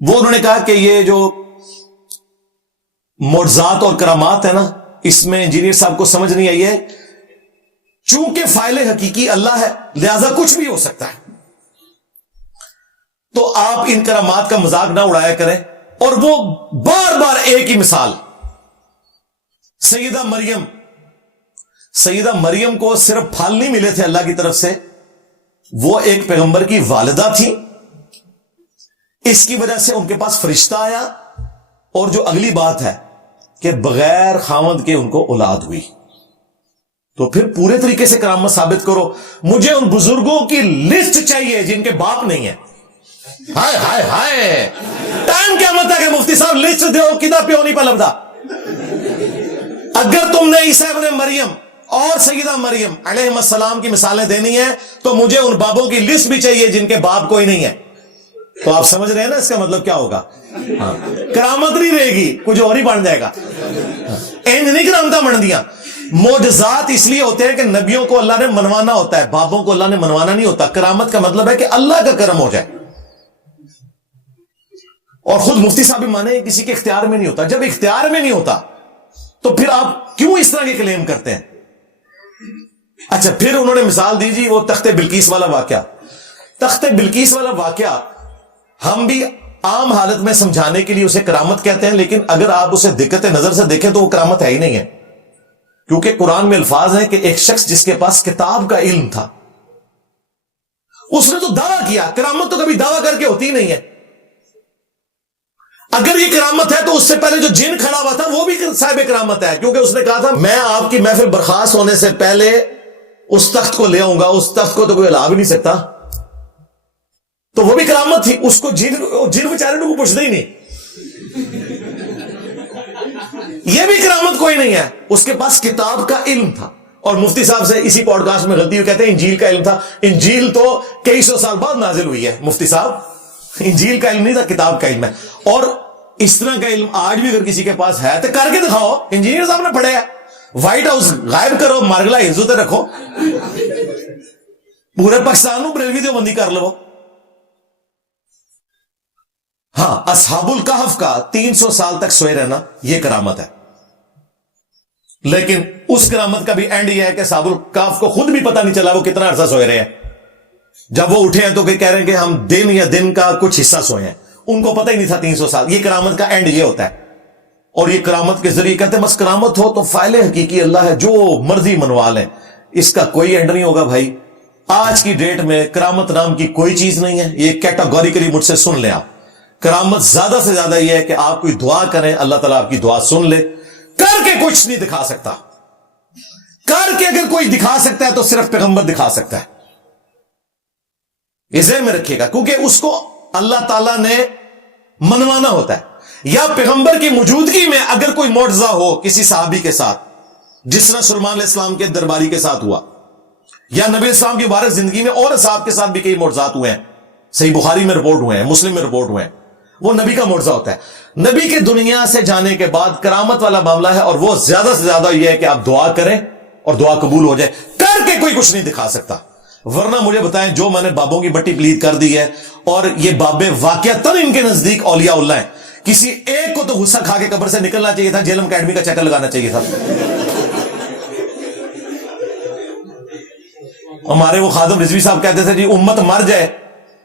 وہ انہوں نے کہا کہ یہ جو معجزات اور کرامات ہے نا، اس میں انجینئر صاحب کو سمجھ نہیں آئی ہے، چونکہ فاعل حقیقی اللہ ہے لہذا کچھ بھی ہو سکتا ہے، تو آپ ان کرامات کا مذاق نہ اڑایا کریں۔ اور وہ بار بار ایک ہی مثال، سیدہ مریم کو صرف پھل نہیں ملے تھے اللہ کی طرف سے، وہ ایک پیغمبر کی والدہ تھی، اس کی وجہ سے ان کے پاس فرشتہ آیا، اور جو اگلی بات ہے کہ بغیر خاوند کے ان کو اولاد ہوئی۔ تو پھر پورے طریقے سے کرامت ثابت کرو۔ مجھے ان بزرگوں کی لسٹ چاہیے جن کے باپ نہیں ہے۔ ہائے ہائے ہائے، ٹائم کیا مت ہے کہ مفتی صاحب لسٹ دو کدا پیو نہیں پلبدا۔ اگر تم نے عیسیٰ ابن مریم اور سیدہ مریم علیہ السلام کی مثالیں دینی ہیں تو مجھے ان بابوں کی لسٹ بھی چاہیے جن کے باپ کوئی نہیں ہے۔ تو آپ سمجھ رہے ہیں نا اس کا مطلب کیا ہوگا؟ کرامت نہیں رہے گی، کچھ اور ہی بن جائے گا۔ نہیں کرامتیں بن دیا۔ معجزات اس لیے ہوتے ہیں کہ نبیوں کو اللہ نے منوانا ہوتا ہے، بابوں کو اللہ نے منوانا نہیں ہوتا۔ کرامت کا مطلب ہے کہ اللہ کا کرم ہو جائے، اور خود مفتی صاحب بھی مانے کسی کے اختیار میں نہیں ہوتا۔ جب اختیار میں نہیں ہوتا تو پھر آپ کیوں اس طرح کے کلیم کرتے ہیں؟ اچھا، پھر انہوں نے مثال دی جی وہ تخت بلقیس والا واقعہ۔ تخت بلقیس والا واقعہ ہم بھی عام حالت میں سمجھانے کے لیے اسے کرامت کہتے ہیں، لیکن اگر آپ اسے دقت نظر سے دیکھیں تو وہ کرامت ہے ہی نہیں ہے، کیونکہ قرآن میں الفاظ ہیں کہ ایک شخص جس کے پاس کتاب کا علم تھا، اس نے تو دعویٰ کیا۔ کرامت تو کبھی دعویٰ کر کے ہوتی نہیں ہے۔ اگر یہ کرامت ہے تو اس سے پہلے جو جن کھڑا ہوا تھا وہ بھی صاحب کرامت ہے، کیونکہ اس نے کہا تھا میں آپ کی محفل برخاست ہونے سے پہلے اس تخت کو لے آؤں گا، اس تخت کو تو کوئی ہلا بھی نہیں سکتا، تو وہ بھی کرامت تھی۔ اس کو جن بیچارے کو پوچھتے ہی نہیں، یہ بھی کرامت کوئی نہیں ہے، اس کے پاس کتاب کا علم تھا۔ اور مفتی صاحب سے اسی پوڈ کاسٹ میں غلطی ہوئی، کہتے ہیں انجیل کا علم تھا۔ انجیل تو کئی سو سال بعد نازل ہوئی ہے مفتی صاحب، انجیل کا علم نہیں تھا، کتاب کا علم ہے۔ اور اس طرح کا علم آج بھی اگر کسی کے پاس ہے تو کر کے دکھاؤ۔ انجینئر صاحب نے پڑھے ہے، وائٹ ہاؤس غائب کرو، مارگلا عزت رکھو، پورے پاکستان نو بریلوی دیوبندی کر لو۔ ہاں، اصحاب الکہف کا 300 سال تک سوئے رہنا یہ کرامت ہے، لیکن اس کرامت کا بھی اینڈ یہ ہے کہ اصحاب الکہف کو خود بھی پتہ نہیں چلا وہ کتنا عرصہ سوئے رہے ہیں۔ جب وہ اٹھے ہیں تو کہہ رہے ہیں کہ ہم دن یا دن کا کچھ حصہ سوئے ہیں، ان کو پتہ ہی نہیں تھا 300 سال۔ یہ کرامت کا اینڈ یہ ہوتا ہے، اور یہ کرامت کے ذریعے کہتے ہیں بس کرامت ہو تو فاعل حقیقی اللہ ہے، جو مرضی منوا لیں، اس کا کوئی اینڈ نہیں ہوگا بھائی۔ آج کی ڈیٹ میں کرامت نام کی کوئی چیز نہیں ہے، یہ کیٹاگوریکلی مجھ سے سن لیں آپ۔ کرامت زیادہ سے زیادہ یہ ہے کہ آپ کوئی دعا کریں، اللہ تعالیٰ آپ کی دعا سن لے۔ کر کے کچھ نہیں دکھا سکتا، کر کے اگر کوئی دکھا سکتا ہے تو صرف پیغمبر دکھا سکتا ہے، یہ ذہن میں رکھیے گا، کیونکہ اس کو اللہ تعالیٰ نے منوانا ہوتا ہے۔ یا پیغمبر کی موجودگی میں اگر کوئی معجزہ ہو کسی صحابی کے ساتھ، جس طرح سلیمان علیہ السلام کے درباری کے ساتھ ہوا، یا نبی اسلام کی مبارک زندگی میں اور صاحب کے ساتھ بھی کئی معجزات ہوئے ہیں، صحیح بخاری میں رپورٹ ہوئے ہیں، مسلم میں رپورٹ ہوئے ہیں، وہ نبی کا معجزہ ہوتا ہے۔ نبی کے دنیا سے جانے کے بعد کرامت والا معاملہ ہے، اور وہ زیادہ سے زیادہ یہ ہے کہ آپ دعا کریں اور دعا قبول ہو جائے۔ کر کے کوئی کچھ نہیں دکھا سکتا۔ ورنہ مجھے بتائیں، جو میں نے بابوں کی بٹی پلید کر دی ہے، اور یہ بابے واقعتاً ان کے نزدیک اولیاء اللہ ہیں، کسی ایک کو تو غصہ کھا کے قبر سے نکلنا چاہیے تھا، جیلم اکیڈمی کا چکر لگانا چاہیے تھا۔ ہمارے وہ خادم رضوی صاحب کہتے تھے جی امت مر جائے،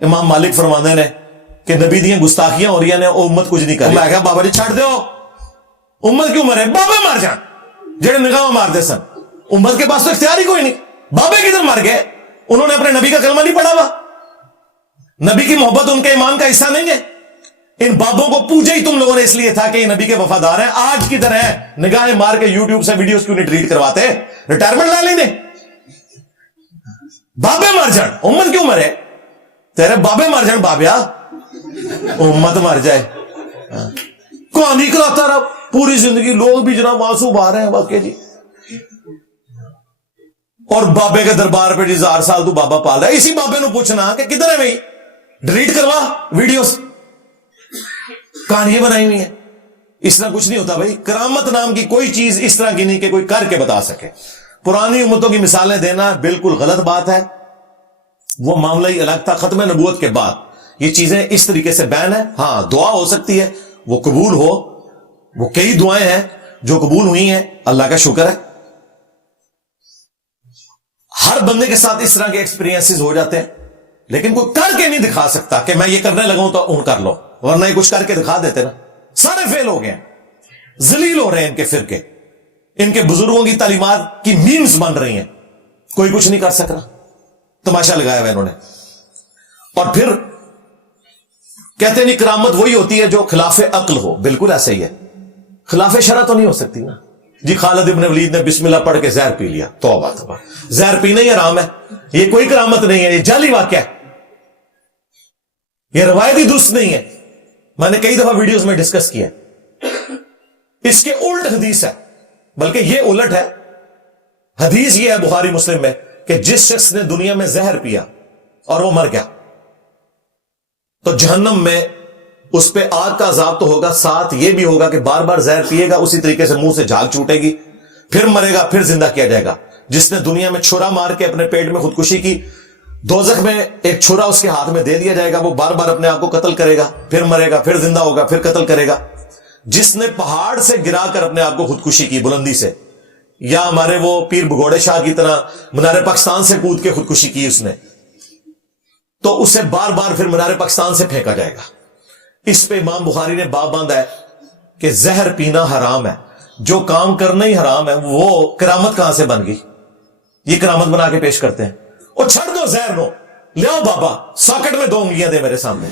امام مالک فرماندے نے کہ نبی دیاں گستاخیاں ہو رہی ہیں، امت کچھ نہیں کر رہی۔ میں کہا بابا جی چھڑ دیو، امت کیوں مرے؟ بابے مر جان جڑے نگاہ مار دے سن، امت کے پاس تو اختیار ہی کوئی نہیں۔ بابے کدھر مر گئے؟ انہوں نے اپنے نبی کا کلمہ نہیں پڑھا ہوا، نبی کی محبت ان کے ایمان کا حصہ نہیں ہے۔ ان بابوں کو پوجا ہی تم لوگوں نے اس لیے تھا کہ یہ نبی کے وفادار ہیں۔ آج کی طرح نگاہیں مار کے یوٹیوب سے ویڈیوز کیوں نہیں ڈیلیٹ کرواتے؟ ریٹائرمنٹ لا لینے۔ بابے مر جان، امت کیوں مرے؟ تیرے بابے مر جان بابیا، امت مر جائے۔ کہانی کراتا رہا پوری زندگی، لوگ بھی جناب معصوم آ رہے ہیں واقعی جی، اور بابے کے دربار پہ 1000 سال تو بابا پال رہا ہے۔ اسی بابے نو پوچھنا کہ کدھر ہے بھائی، ڈیلیٹ کروا ویڈیوز، کہانیاں بنائی ہوئی ہیں۔ اس طرح کچھ نہیں ہوتا بھائی۔ کرامت نام کی کوئی چیز اس طرح کی نہیں کہ کوئی کر کے بتا سکے۔ پرانی امتوں کی مثالیں دینا بالکل غلط بات ہے، وہ معاملہ ہی الگ تھا ختم نبوت کے بعد۔ یہ چیزیں اس طریقے سے بین ہے. ہاں دعا ہو سکتی ہے وہ قبول ہو, وہ کئی دعائیں ہیں جو قبول ہوئی ہیں, اللہ کا شکر ہے. ہر بندے کے ساتھ اس طرح کے ایکسپیرینسز ہو جاتے ہیں, لیکن کوئی کر کے نہیں دکھا سکتا کہ میں یہ کرنے لگا ہوں تو ان کر لو, ورنہ یہ کچھ کر کے دکھا دیتے نا. سارے فیل ہو گئے ہیں, ذلیل ہو رہے ہیں ان کے فرقے, ان کے بزرگوں کی تعلیمات کی میمز بن رہی ہیں, کوئی کچھ نہیں کر سک رہا, تماشا لگایا ہوا انہوں نے. اور پھر کہتے نہیں کرامت وہی ہوتی ہے جو خلاف عقل ہو. بالکل ایسا ہی ہے, خلاف شرع تو نہیں ہو سکتی نا جی. خالد ابن ولید نے بسم اللہ پڑھ کے زہر پی لیا, توبہ توبہ, زہر پینا ہی حرام ہے, یہ کوئی کرامت نہیں ہے, یہ جعلی واقعہ ہے, یہ روایتی درست نہیں ہے. میں نے کئی دفعہ ویڈیوز میں ڈسکس کیا, اس کے الٹ حدیث ہے, بلکہ یہ الٹ ہے. حدیث یہ ہے بخاری مسلم میں کہ جس شخص نے دنیا میں زہر پیا اور وہ مر گیا تو جہنم میں اس پہ آگ کا عذاب تو ہوگا, ساتھ یہ بھی ہوگا کہ بار بار زہر پیے گا, اسی طریقے سے منہ سے جھاگ چھوٹے گی, پھر مرے گا, پھر زندہ کیا جائے گا. جس نے دنیا میں چھرا مار کے اپنے پیٹ میں خودکشی کی, دوزخ میں ایک چھرا اس کے ہاتھ میں دے دیا جائے گا, وہ بار بار اپنے آپ کو قتل کرے گا, پھر مرے گا, پھر زندہ ہوگا, پھر قتل کرے گا. جس نے پہاڑ سے گرا کر اپنے آپ کو خودکشی کی بلندی سے, یا ہمارے وہ پیر بگوڑے شاہ کی طرح مینار پاکستان سے کود کے خودکشی کی اس نے, تو اسے بار بار پھر مینار پاکستان سے پھینکا جائے گا. اس پہ امام بخاری نے باب باندھا ہے کہ زہر پینا حرام ہے, جو کام کرنا ہی حرام ہے وہ کرامت کہاں سے بن گئی. یہ کرامت بنا کے پیش کرتے ہیں, اور چھڑ دو زہر نو, لیاؤ بابا ساکٹ میں 2 انگلیاں دے میرے سامنے.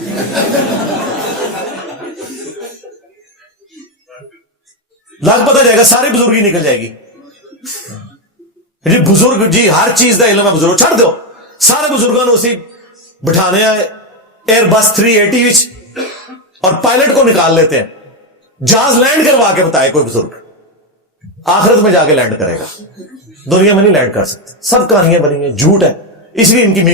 لاگ پتہ جائے گا, ساری بزرگی نکل جائے گی. جی بزرگ, جی ہر چیز دا علم ہے بزرگ, چھڑ دو سارے بزرگوں نے اسی بٹھانے ایئر بس 380 وچ, اور پائلٹ کو نکال لیتے ہیں, جہاز لینڈ کروا کے بتائے کوئی بزرگ, آخرت میں جا کے لینڈ کرے گا, دنیا میں نہیں لینڈ کر سکتے. سب کہانیاں بنی ہیں, جھوٹ ہے, اس لیے ان کی